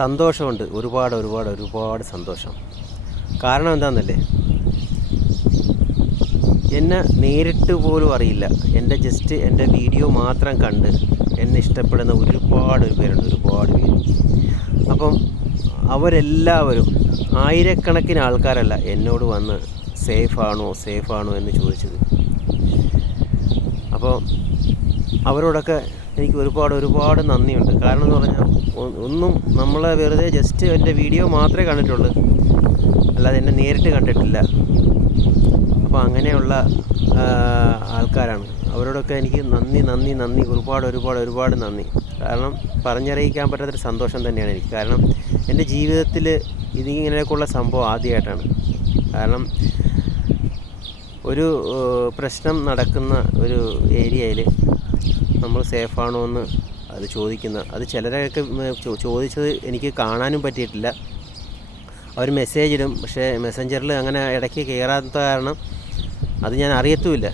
സന്തോഷമുണ്ട്, ഒരുപാട് സന്തോഷം. കാരണം എന്താണെന്നല്ലേ, എന്നെ നേരിട്ട് പോലും അറിയില്ല, എൻ്റെ വീഡിയോ മാത്രം കണ്ട് എന്നെ ഇഷ്ടപ്പെടുന്ന ഒരുപാട് പേരുണ്ട്. അപ്പം അവരെല്ലാവരും ആയിരക്കണക്കിന് ആൾക്കാരല്ല എന്നോട് വന്ന് സേഫാണോ എന്ന് ചോദിച്ചത്. അപ്പോൾ അവരോടൊക്കെ എനിക്ക് ഒരുപാട് നന്ദിയുണ്ട്. കാരണം എന്ന് പറഞ്ഞാൽ ഒന്നും നമ്മളെ വെറുതെ ജസ്റ്റ് എൻ്റെ വീഡിയോ മാത്രമേ കണ്ടിട്ടുള്ളൂ, അല്ലാതെ എന്നെ നേരിട്ട് കണ്ടിട്ടില്ല. അപ്പോൾ അങ്ങനെയുള്ള ആൾക്കാരാണ്. അവരോടൊക്കെ എനിക്ക് നന്ദി, ഒരുപാട് നന്ദി. കാരണം പറഞ്ഞറിയിക്കാൻ പറ്റാത്തൊരു സന്തോഷം തന്നെയാണ് എനിക്ക്. കാരണം എൻ്റെ ജീവിതത്തിൽ ഇതിങ്ങനെയൊക്കെയുള്ള സംഭവം ആദ്യമായിട്ടാണ്. കാരണം ഒരു പ്രശ്നം നടക്കുന്ന ഒരു ഏരിയയിൽ നമ്മൾ സേഫാണോ എന്ന് അത് അത് ചിലരൊക്കെ ചോദിച്ചത് എനിക്ക് കാണാനും പറ്റിയിട്ടില്ല. അവർ മെസ്സേജ് ഇടും, പക്ഷേ മെസ്സഞ്ചറിൽ അങ്ങനെ ഇടയ്ക്ക് കയറാത്ത കാരണം അത് ഞാൻ അറിയത്തുമില്ല.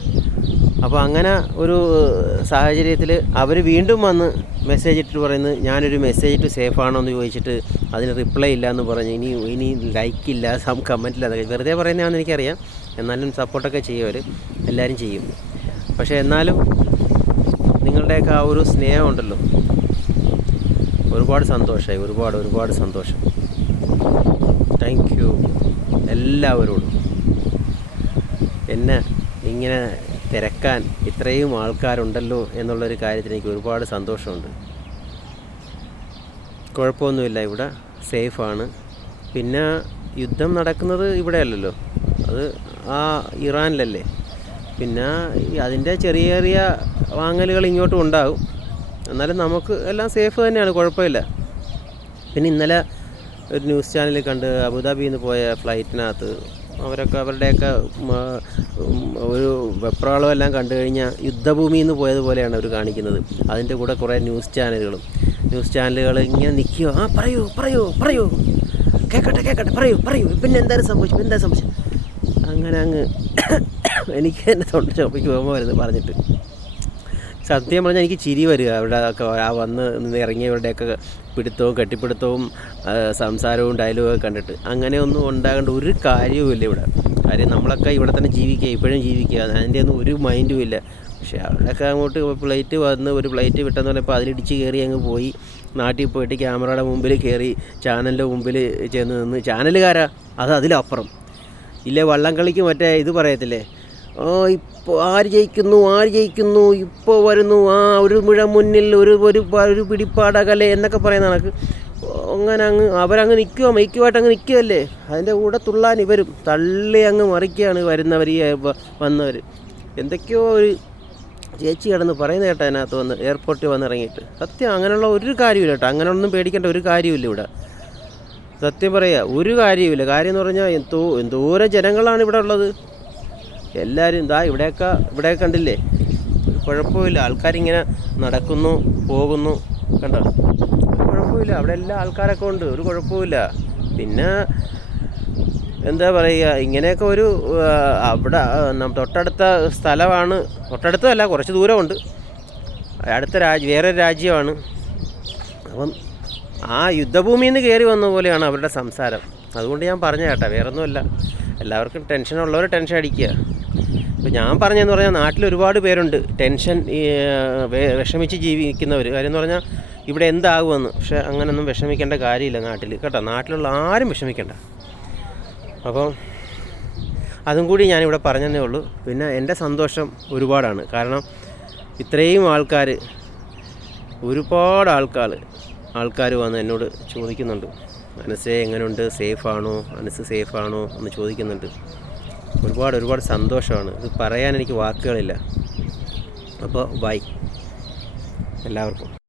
അപ്പോൾ അങ്ങനെ ഒരു സാഹചര്യത്തിൽ അവർ വീണ്ടും വന്ന് മെസ്സേജ് ഇട്ടിട്ട് പറയുന്നത്, ഞാനൊരു മെസ്സേജ് ഇട്ട് സേഫാണോ എന്ന് ചോദിച്ചിട്ട് അതിന് റിപ്ലൈ ഇല്ല എന്ന് പറഞ്ഞ് ഇനി ലൈക്കില്ല, കമൻറ്റില്ല. വെറുതെ പറയുന്നതാണെന്ന് എനിക്കറിയാം, എന്നാലും സപ്പോർട്ടൊക്കെ ചെയ്യും അവർ, എല്ലാവരും ചെയ്യും. പക്ഷേ എന്നാലും നിങ്ങളുടെയൊക്കെ ആ ഒരു സ്നേഹമുണ്ടല്ലോ, ഒരുപാട് സന്തോഷമായി, ഒരുപാട് സന്തോഷം. താങ്ക് യു എല്ലാവരോടും. എന്നെ ഇങ്ങനെ തിരക്കാൻ ഇത്രയും ആൾക്കാരുണ്ടല്ലോ എന്നുള്ളൊരു കാര്യത്തിൽ എനിക്ക് ഒരുപാട് സന്തോഷമുണ്ട്. കുഴപ്പമൊന്നുമില്ല, ഇവിടെ സേഫാണ്. പിന്നെ യുദ്ധം നടക്കുന്നത് ഇവിടെ അല്ലല്ലോ, അത് ആ ഇറാനിലല്ലേ. പിന്നെ അതിൻ്റെ ചെറിയ വാങ്ങലുകൾ ഇങ്ങോട്ടും ഉണ്ടാകും, എന്നാലും നമുക്ക് എല്ലാം സേഫ് തന്നെയാണ്, കുഴപ്പമില്ല. പിന്നെ ഇന്നലെ ഒരു ന്യൂസ് ചാനലിൽ കണ്ട്, അബുദാബിയിൽ നിന്ന് പോയ ഫ്ലൈറ്റിനകത്ത് അവരുടെയൊക്കെ ഒരു വെപ്രാളം എല്ലാം കണ്ടു കഴിഞ്ഞാൽ യുദ്ധഭൂമിയിൽ നിന്ന് പോയതുപോലെയാണ് അവർ കാണിക്കുന്നത്. അതിൻ്റെ കൂടെ കുറേ ന്യൂസ് ചാനലുകൾ ഇങ്ങനെ നിൽക്കുക, പറയൂ കേൾക്കട്ടെ, പറയൂ പിന്നെ എന്താ സംഭവിച്ചു. അങ്ങനെ എനിക്ക് എൻ്റെ തൊണ്ട ചോപ്പിക്ക് പോകുമ്പോൾ പറഞ്ഞിട്ട് സത്യം പറഞ്ഞാൽ എനിക്ക് ചിരി വരിക. അവിടെ ആ വന്ന് ഇറങ്ങിയവരുടെയൊക്കെ കെട്ടിപ്പിടുത്തവും സംസാരവും ഡയലോഗൊക്കെ കണ്ടിട്ട്. അങ്ങനെയൊന്നും ഉണ്ടാകേണ്ട ഒരു കാര്യവുമില്ല ഇവിടെ. കാര്യം നമ്മളൊക്കെ ഇവിടെ തന്നെ ഇപ്പോഴും ജീവിക്കുക, അതിൻ്റെ ഒന്നും ഒരു മൈൻഡും ഇല്ല. പക്ഷേ അവിടെയൊക്കെ അങ്ങോട്ട് ഒരു ഫ്ലൈറ്റ് വിട്ടെന്ന് പറഞ്ഞപ്പോൾ അതിലിടിച്ച് കയറി അങ്ങ് പോയി. നാട്ടിൽ പോയിട്ട് ക്യാമറയുടെ മുമ്പിൽ കയറി ചാനലിൻ്റെ മുമ്പിൽ ചെന്ന് നിന്ന്, ചാനലുകാരാ അത് അതിലപ്പുറം ഇല്ലേ, വള്ളംകളിക്ക് മറ്റേ ഇത് പറയത്തില്ലേ, ഇപ്പോൾ ആര് ജയിക്കുന്നു, ഇപ്പോൾ വരുന്നു, ഒരു മുഴ മുന്നിൽ ഒരു പിടിപ്പാടകലെ എന്നൊക്കെ പറയുന്ന കണക്ക് അങ്ങനെ അവരങ്ങ് നിൽക്കുക, മൈക്കുമായിട്ട് അങ്ങ് നിൽക്കുകയല്ലേ. അതിൻ്റെ കൂടെ തുള്ളാൻ ഇവരും തള്ളി അങ്ങ് മറിക്കുകയാണ് വന്നവർ. എന്തൊക്കെയോ ഒരു ചേച്ചി കിടന്ന് പറയുന്ന കേട്ടോ അതിനകത്ത് വന്ന് എയർപോർട്ടിൽ വന്നിറങ്ങിയിട്ട്. സത്യം അങ്ങനെയുള്ള ഒരു കാര്യമില്ല കേട്ടോ, അങ്ങനെയൊന്നും പേടിക്കേണ്ട ഒരു കാര്യമില്ല ഇവിടെ. സത്യം പറയുക, ഒരു കാര്യമില്ല. കാര്യം എന്ന് പറഞ്ഞാൽ എന്തോരം ജനങ്ങളാണ് ഇവിടെ ഉള്ളത്. എല്ലാവരും ഇവിടെ കണ്ടില്ലേ, കുഴപ്പമില്ല. ആൾക്കാരിങ്ങനെ നടക്കുന്നു പോകുന്നു, കണ്ടോ, കുഴപ്പമില്ല. അവിടെ എല്ലാ ആൾക്കാരൊക്കെ ഉണ്ട്, ഒരു കുഴപ്പമില്ല. പിന്നെ എന്താ പറയുക, ഇങ്ങനെയൊക്കെ ഒരു അവിടെ തൊട്ടടുത്ത സ്ഥലമാണ്, തൊട്ടടുത്തല്ല കുറച്ച് ദൂരമുണ്ട്, വേറൊരു രാജ്യമാണ്. അപ്പം ആ യുദ്ധഭൂമിയിൽ നിന്ന് കയറി വന്ന പോലെയാണ് അവരുടെ സംസാരം. അതുകൊണ്ട് ഞാൻ പറഞ്ഞ കേട്ടോ, വേറൊന്നുമല്ല. എല്ലാവർക്കും ടെൻഷനുള്ളവർ ടെൻഷൻ അടിക്കുക. ഇപ്പോൾ ഞാൻ പറഞ്ഞതെന്ന് പറഞ്ഞാൽ നാട്ടിൽ ഒരുപാട് പേരുണ്ട് വിഷമിച്ച് ജീവിക്കുന്നവർ. കാര്യം എന്ന് പറഞ്ഞാൽ ഇവിടെ എന്താകുമെന്ന്. പക്ഷേ അങ്ങനെയൊന്നും വിഷമിക്കേണ്ട കാര്യമില്ല നാട്ടിൽ കേട്ടോ, നാട്ടിലുള്ള ആരും വിഷമിക്കേണ്ട. അപ്പോൾ അതും കൂടി ഞാനിവിടെ പറഞ്ഞതേ ഉള്ളൂ. പിന്നെ എൻ്റെ സന്തോഷം ഒരുപാടാണ്. കാരണം ഇത്രയും ഒരുപാട് ആൾക്കാർ വന്ന് എന്നോട് ചോദിക്കുന്നുണ്ട്, മനസ്സേ എങ്ങനെയുണ്ട്, സേഫാണോ എന്ന് ചോദിക്കുന്നുണ്ട്. ഒരുപാട് സന്തോഷമാണ്. ഇത് പറയാൻ എനിക്ക് വാക്കുകളില്ല. അപ്പോൾ ബൈ എല്ലാവർക്കും.